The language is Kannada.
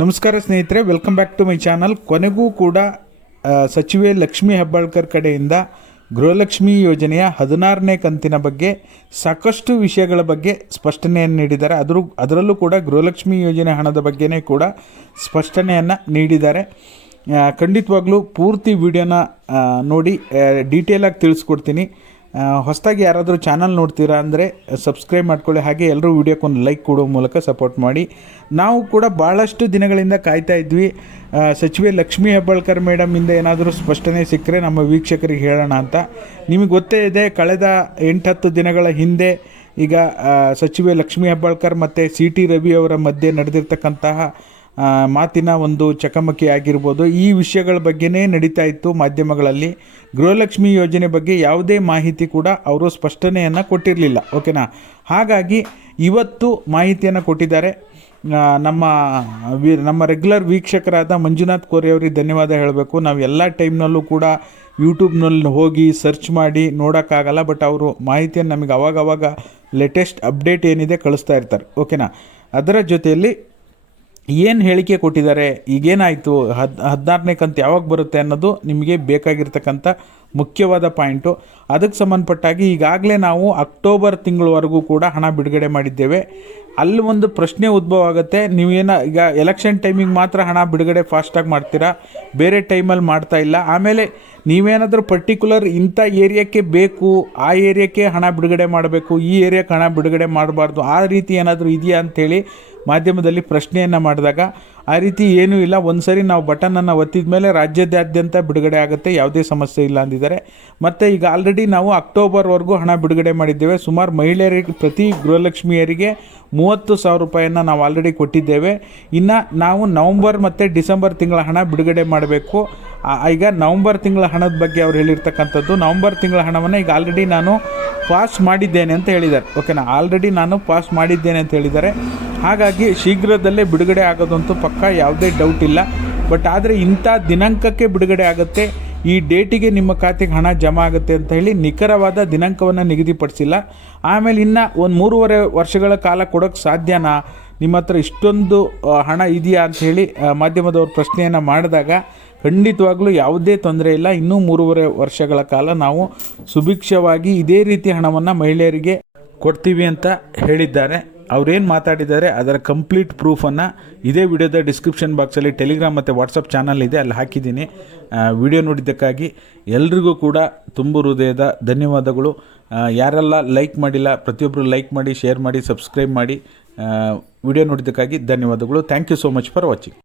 ನಮಸ್ಕಾರ ಸ್ನೇಹಿತರೆ, welcome back to my channel. ಕೊನೆಗೂ ಕೂಡ ಸಚಿವೆ ಲಕ್ಷ್ಮೀ ಹೆಬ್ಬಾಳ್ಕರ್ ಕಡೆಯಿಂದ ಗೃಹಲಕ್ಷ್ಮಿ ಯೋಜನೆಯ 16ನೇ ಕಂತಿನ ಬಗ್ಗೆ ಸಾಕಷ್ಟು ವಿಷಯಗಳ ಬಗ್ಗೆ ಸ್ಪಷ್ಟನೆಯನ್ನು ನೀಡಿದ್ದಾರೆ. ಅದರಲ್ಲೂ ಕೂಡ ಗೃಹಲಕ್ಷ್ಮಿ ಯೋಜನೆ ಹಣದ ಬಗ್ಗೆನೇ ಕೂಡ ಸ್ಪಷ್ಟನೆಯನ್ನು ನೀಡಿದ್ದಾರೆ. ಖಂಡಿತವಾಗ್ಲೂ ಪೂರ್ತಿ ವಿಡಿಯೋನ ನೋಡಿ ಡೀಟೇಲಾಗಿ ತಿಳಿಸ್ಕೊಡ್ತೀನಿ. ಹೊಸದಾಗಿ ಯಾರಾದರೂ ಚಾನಲ್ ನೋಡ್ತೀರಾ ಅಂದರೆ ಸಬ್ಸ್ಕ್ರೈಬ್ ಮಾಡ್ಕೊಳ್ಳಿ. ಹಾಗೆ ಎಲ್ಲರೂ ವಿಡಿಯೋಕ್ಕೊಂದು ಲೈಕ್ ಕೊಡೋ ಮೂಲಕ ಸಪೋರ್ಟ್ ಮಾಡಿ. ನಾವು ಕೂಡ ಭಾಳಷ್ಟು ದಿನಗಳಿಂದ ಕಾಯ್ತಾ ಇದ್ವಿ, ಸಚಿವೆ ಲಕ್ಷ್ಮೀ ಹೆಬ್ಬಾಳ್ಕರ್ ಮೇಡಮಿಂದ ಏನಾದರೂ ಸ್ಪಷ್ಟನೆ ಸಿಕ್ಕರೆ ನಮ್ಮ ವೀಕ್ಷಕರಿಗೆ ಹೇಳೋಣ ಅಂತ. ನಿಮಗೆ ಗೊತ್ತೇ ಇದೆ, ಕಳೆದ 8-10 ದಿನಗಳ ಹಿಂದೆ ಈಗ ಸಚಿವೆ ಲಕ್ಷ್ಮೀ ಹೆಬ್ಬಾಳ್ಕರ್ ಮತ್ತು CT ರವಿ ಅವರ ಮಧ್ಯೆ ನಡೆದಿರ್ತಕ್ಕಂತಹ ಮಾತಿನ ಒಂದು ಚಕಮಕಿ ಆಗಿರ್ಬೋದು, ಈ ವಿಷಯಗಳ ಬಗ್ಗೆನೇ ನಡೀತಾ ಇತ್ತು ಮಾಧ್ಯಮಗಳಲ್ಲಿ. ಗೃಹಲಕ್ಷ್ಮಿ ಯೋಜನೆ ಬಗ್ಗೆ ಯಾವುದೇ ಮಾಹಿತಿ ಕೂಡ ಅವರು ಸ್ಪಷ್ಟನೆಯನ್ನು ಕೊಟ್ಟಿರಲಿಲ್ಲ. ಓಕೆನಾ? ಹಾಗಾಗಿ ಇವತ್ತು ಮಾಹಿತಿಯನ್ನು ಕೊಟ್ಟಿದ್ದಾರೆ. ನಮ್ಮ ರೆಗ್ಯುಲರ್ ವೀಕ್ಷಕರಾದ ಮಂಜುನಾಥ್ ಕೋರೆ ಅವರಿಗೆ ಧನ್ಯವಾದ ಹೇಳಬೇಕು. ನಾವು ಎಲ್ಲ ಟೈಮ್ನಲ್ಲೂ ಕೂಡ ಯೂಟ್ಯೂಬ್ನಲ್ಲಿ ಹೋಗಿ ಸರ್ಚ್ ಮಾಡಿ ನೋಡೋಕ್ಕಾಗಲ್ಲ, ಬಟ್ ಅವರು ಮಾಹಿತಿಯನ್ನು ನಮಗೆ ಅವಾಗವಾಗ ಲೇಟೆಸ್ಟ್ ಅಪ್ಡೇಟ್ ಏನಿದೆ ಕಳಿಸ್ತಾ ಇರ್ತಾರೆ. ಓಕೆನಾ? ಅದರ ಜೊತೆಯಲ್ಲಿ ಏನು ಹೇಳಿಕೆ ಕೊಟ್ಟಿದ್ದಾರೆ, ಈಗೇನಾಯಿತು, 16ನೇ ಕಂತು ಯಾವಾಗ ಬರುತ್ತೆ ಅನ್ನೋದು ನಿಮಗೆ ಬೇಕಾಗಿರ್ತಕ್ಕಂಥ ಮುಖ್ಯವಾದ ಪಾಯಿಂಟು. ಅದಕ್ಕೆ ಸಂಬಂಧಪಟ್ಟಾಗಿ ಈಗಾಗಲೇ ನಾವು ಅಕ್ಟೋಬರ್ ತಿಂಗಳವರೆಗೂ ಕೂಡ ಹಣ ಬಿಡುಗಡೆ ಮಾಡಿದ್ದೇವೆ. ಅಲ್ಲಿ ಒಂದು ಪ್ರಶ್ನೆ ಉದ್ಭವ ಆಗುತ್ತೆ, ಈಗ ಎಲೆಕ್ಷನ್ ಟೈಮಿಗೆ ಮಾತ್ರ ಹಣ ಬಿಡುಗಡೆ ಫಾಸ್ಟಾಗಿ ಮಾಡ್ತೀರಾ, ಬೇರೆ ಟೈಮಲ್ಲಿ ಮಾಡ್ತಾ ಇಲ್ಲ. ಆಮೇಲೆ ನೀವೇನಾದರೂ ಪರ್ಟಿಕ್ಯುಲರ್ ಇಂಥ ಏರಿಯಾಕ್ಕೆ ಬೇಕು, ಆ ಏರಿಯಾಕ್ಕೆ ಹಣ ಬಿಡುಗಡೆ ಮಾಡಬೇಕು, ಈ ಏರಿಯಾಕ್ಕೆ ಹಣ ಬಿಡುಗಡೆ ಮಾಡಬಾರ್ದು, ಆ ರೀತಿ ಏನಾದರೂ ಇದೆಯಾ ಅಂಥೇಳಿ ಮಾಧ್ಯಮದಲ್ಲಿ ಪ್ರಶ್ನೆಯನ್ನು ಮಾಡಿದಾಗ ಆ ರೀತಿ ಏನೂ ಇಲ್ಲ. ಒಂದು ಸರಿ ನಾವು ಬಟನನ್ನು ಒತ್ತಿದ ಮೇಲೆ ರಾಜ್ಯದಾದ್ಯಂತ ಬಿಡುಗಡೆ ಆಗುತ್ತೆ, ಯಾವುದೇ ಸಮಸ್ಯೆ ಇಲ್ಲ ಅಂದಿದ್ದಾರೆ. ಮತ್ತು ಈಗ ಆಲ್ರೆಡಿ ನಾವು ಅಕ್ಟೋಬರ್ವರೆಗೂ ಹಣ ಬಿಡುಗಡೆ ಮಾಡಿದ್ದೇವೆ. ಸುಮಾರು ಮಹಿಳೆಯರಿಗೆ, ಪ್ರತಿ ಗೃಹಲಕ್ಷ್ಮಿಯರಿಗೆ 30,000 ರೂಪಾಯಿಯನ್ನು ನಾವು ಆಲ್ರೆಡಿ ಕೊಟ್ಟಿದ್ದೇವೆ. ಇನ್ನು ನಾವು ನವಂಬರ್ ಮತ್ತು ಡಿಸೆಂಬರ್ ತಿಂಗಳ ಹಣ ಬಿಡುಗಡೆ ಮಾಡಬೇಕು. ಈಗ ನವಂಬರ್ ತಿಂಗಳ ಹಣದ ಬಗ್ಗೆ ಅವ್ರು ಹೇಳಿರ್ತಕ್ಕಂಥದ್ದು, ನವಂಬರ್ ತಿಂಗಳ ಹಣವನ್ನು ಈಗ ಆಲ್ರೆಡಿ ನಾನು ಪಾಸ್ ಮಾಡಿದ್ದೇನೆ ಅಂತ ಹೇಳಿದ್ದಾರೆ. ಓಕೆನಾ? ಆಲ್ರೆಡಿ ನಾನು ಪಾಸ್ ಮಾಡಿದ್ದೇನೆ ಅಂತ ಹೇಳಿದ್ದಾರೆ. ಹಾಗಾಗಿ ಶೀಘ್ರದಲ್ಲೇ ಬಿಡುಗಡೆ ಆಗೋದಂತೂ ಪಕ್ಕ, ಯಾವುದೇ ಡೌಟ್ ಇಲ್ಲ. ಬಟ್ ಆದರೆ ಇಂಥ ದಿನಾಂಕಕ್ಕೆ ಬಿಡುಗಡೆ ಆಗುತ್ತೆ, ಈ ಡೇಟಿಗೆ ನಿಮ್ಮ ಖಾತೆಗೆ ಹಣ ಜಮಾ ಆಗುತ್ತೆ ಅಂತ ಹೇಳಿ ನಿಖರವಾದ ದಿನಾಂಕವನ್ನು ನಿಗದಿಪಡಿಸಿಲ್ಲ. ಆಮೇಲೆ ಇನ್ನು ಒಂದು 3.5 ವರ್ಷಗಳ ಕಾಲ ಕೊಡೋಕ್ಕೆ ಸಾಧ್ಯನಾ, ನಿಮ್ಮ ಹತ್ರ ಇಷ್ಟೊಂದು ಹಣ ಇದೆಯಾ ಅಂಥೇಳಿ ಮಾಧ್ಯಮದವ್ರು ಪ್ರಶ್ನೆಯನ್ನು ಮಾಡಿದಾಗ ಖಂಡಿತವಾಗ್ಲೂ ಯಾವುದೇ ತೊಂದರೆ ಇಲ್ಲ. ಇನ್ನೂ 3.5 ವರ್ಷಗಳ ಕಾಲ ನಾವು ಸುಭಿಕ್ಷವಾಗಿ ಇದೇ ರೀತಿ ಹಣವನ್ನು ಮಹಿಳೆಯರಿಗೆ ಕೊಡ್ತೀವಿ ಅಂತ ಹೇಳಿದ್ದಾರೆ. ಅವ್ರೇನು ಮಾತಾಡಿದ್ದಾರೆ ಅದರ ಕಂಪ್ಲೀಟ್ ಪ್ರೂಫನ್ನು ಇದೇ ವಿಡಿಯೋದ ಡಿಸ್ಕ್ರಿಪ್ಷನ್ ಬಾಕ್ಸಲ್ಲಿ ಟೆಲಿಗ್ರಾಮ್ ಮತ್ತು ವಾಟ್ಸಪ್ ಚಾನಲ್ ಇದೆ, ಅಲ್ಲಿ ಹಾಕಿದ್ದೀನಿ. ವಿಡಿಯೋ ನೋಡಿದ್ದಕ್ಕಾಗಿ ಎಲ್ರಿಗೂ ಕೂಡ ತುಂಬ ಹೃದಯದ ಧನ್ಯವಾದಗಳು. ಯಾರೆಲ್ಲ ಲೈಕ್ ಮಾಡಿಲ್ಲ ಪ್ರತಿಯೊಬ್ಬರು ಲೈಕ್ ಮಾಡಿ, ಶೇರ್ ಮಾಡಿ, ಸಬ್ಸ್ಕ್ರೈಬ್ ಮಾಡಿ. ವಿಡಿಯೋ ನೋಡಿದ್ದಕ್ಕಾಗಿ ಧನ್ಯವಾದಗಳು. Thank you so much for watching.